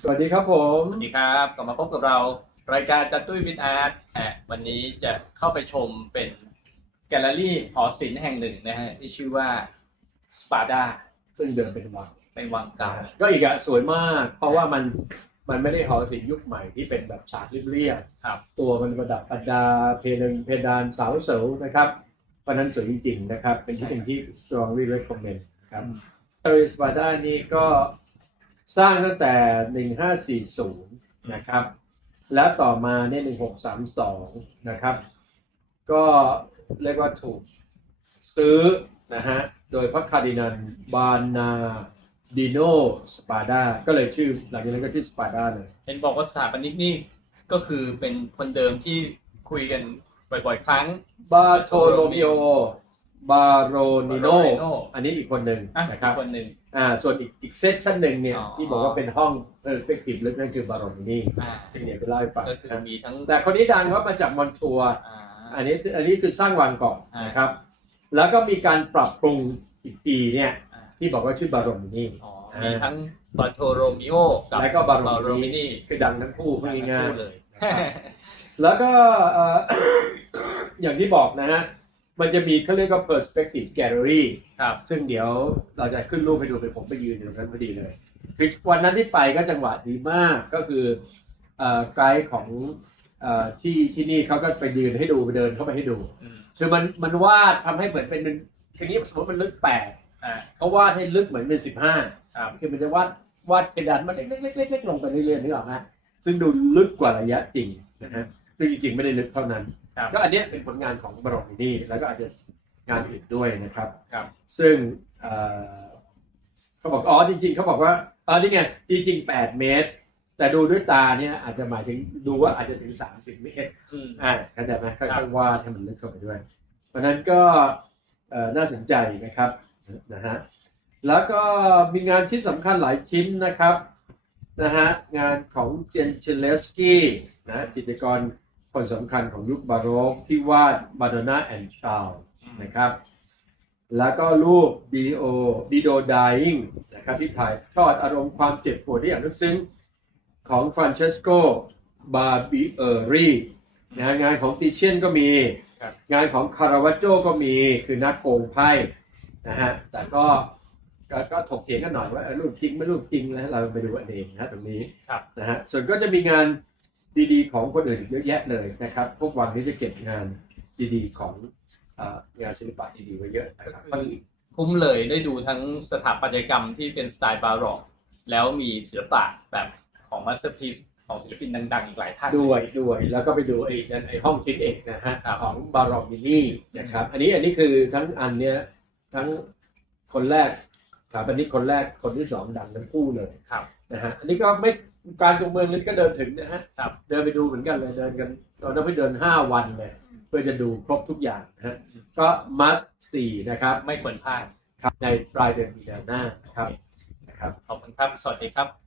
สวัสดีครับผม สวัสดีครับกลับมาพบกับเรารายการจัดตุ้ยวิทอาร์ตฮะวันนี้จะเข้าไปชมเป็นแกลเลอรี่หอศิลป์แห่งหนึ่งนะฮะที่ชื่อว่าสปาดาซึ่งเดิมเป็นวังเป็นวังเก่าก็อีกอะสวยมาก เพราะว่ามันมันไม่ได้หอศิลป์ยุคใหม่ที่เป็นแบบฉากเรียบครับๆตัวมันประดับประดาเพดานเพดานเสาเสานะครับเพราะฉะนั้นสวยจริงๆนะครับ เป็นที่หนึ่งที่ strongly recommend ครับเอริสบาดานี่ก็ สร้างตั้งแต่ 1540 นะครับ แล้วต่อมาเนี่ย 1632 นะครับ ก็เรียกว่าถูกซื้อนะฮะ โดยพระคาร์ดินัลบานาดิโนสปาดา ก็เลยชื่อหลังจากนั้นก็ชื่อสปาดาเลย เห็นบอกว่าสถาปนิกนี่ก็คือเป็นคนเดิมที่คุยกันบ่อยๆครั้ง บาโทโรมิโอ บาโรนิโน Baronino อันนี้อีกคนหนึ่งอะนะครับอีกคนหนึ่ง อ่าส่วนอีกอีกเซตท่านหนึ่งเนี่ยอ๋อ ที่บอกว่าเป็นห้องเออเป็นคลิปลึกนั่นคือบาโรนินีอ่าซึ่งเดี๋ยวจะเล่าให้ฟังก็คือมีทั้งแต่คนนี้ดังเขามาจากมอนทัวร์อ่า อันนี้อันนี้คือสร้างวังก่อนอ่าน นะครับ แล้วก็มีการปรับปรุงอีกปีเนี่ยอ่าที่บอกว่าชื่อบาโรมินี อ๋อมีทั้งบาโทโรมิโอกับแล้วก็บาโรโรมิมินีนีคือดังทั้งคู่พูดง่ายพูดๆเลย แล้วก็เอ่อ อย่างที่บอกนะฮะ มันจะมีเขาเรียกว่า perspective gallery ครับ ซึ่งเดี๋ยวเราจะขึ้นรูปให้ดูเป็นผมไปยืนอยู่ตรงนั้นพอดีเลย คือวันนั้นที่ไปก็จังหวะดีมากก็คือเอ่อไกด์ของเอ่อที่ที่นี่เขาก็ไปยืนให้ดูไปเดินเข้าไปให้ดูอืมคือมันมันวาดทำให้เหมือนเป็นคือนี้สมมติมันลึกแปดอ่าเขาวาดให้ลึกเหมือนเป็นสิบห้าครับคือมันจะวาดวาดเพดานมันเล็กๆๆๆลงไปเรื่อยๆนึกออกไหมซึ่งดูลึกกว่าระยะจริงนะฮะซึ่งจริงๆไม่ได้ลึกเท่านั้น ครับก็อันเนี้ยเป็นผลงานของบรอมินีแล้วก็อาจจะงานอื่นด้วยนะครับ ครับ ซึ่งเอ่อเขาบอกอ๋อจริง ๆเขาบอกว่าอ๋อนี่ไงจริงๆ8เมตร แต่ดูด้วยตาเนี่ยอาจจะหมายถึงดูว่าอาจจะถึง30เมตร อืม อ่าเข้าใจไหมครัค่อยบ ๆวาดให้มันลึกเข้าไปด้วย เพราะฉะนั้นก็เอ่อน่าสนใจนะครับนะฮะแล้วก็มีงานชิ้นสำคัญหลายชิ้นนะครับนะฮะงานของเจนเชเลสกี้นะจิตรกร คนสำคัญของยุคบาโรกที่วาดมาดอนนาแอนด์ชาลนะครับ แล้วก็รูปดีโอดีโดดาย n งนะครับที่ถ่ายทอดอารมณ์ความเจ็บปวดได้อย่างลึกซึ้งของฟรานเชสโกบาบิเออรีนะฮะงานของติเชียนก็มีครับงานของคาราวาโจก็มีคือนักโกงไพ่นะฮะแต่ก็ก็ก็ถกเถียงกันหน่อยว่าเออรูปจริงไม่รูปจริงแล้วเราไปดูกันเองนะฮะตรงนี้ครับนะฮะส่วนก็จะมีงาน ดีๆ ของคนอื่นอีกเยอะแยะเลยนะครับ พวกวันนี้จะเก็บงานดีๆ ของเอ่องานศิลปะดีๆไว้เยอะนะครับมันคุ้มเลยได้ดูทั้งสถาปัตยกรรมที่เป็นสไตล์บาร็อกแล้วมีศิลปะแบบของมาสเตอร์พีซของศิลปินดังๆอีกหลายท่านด้วยด้วยแล้วก็ไปดูไอ้นั่นไอ้ห้องชิ้นเอกนะฮะครับของบารอมินี่นะครับ อันนี้อันนี้คือทั้งอันเนี้ยทั้งคนแรกส ถาปนิกคนแรกคนที่สองดังทั้งคู่เลยครับนะฮะอันนี้ก็ไม่การตรงเมืองนี้ก็เดินถึงนะฮะครับเดินไปดูเหมือนกันเลยเดินกันตอนนั้นไปเดินห้าวันเลยเพื่อจะดูครบทุกอย่างนะฮะก็มัสสี่นะครับ ไม่ควรพลาดครับในปลายเดือนมีนาหน้านะครับนะครับขอบคุณครับสวัสดีครับ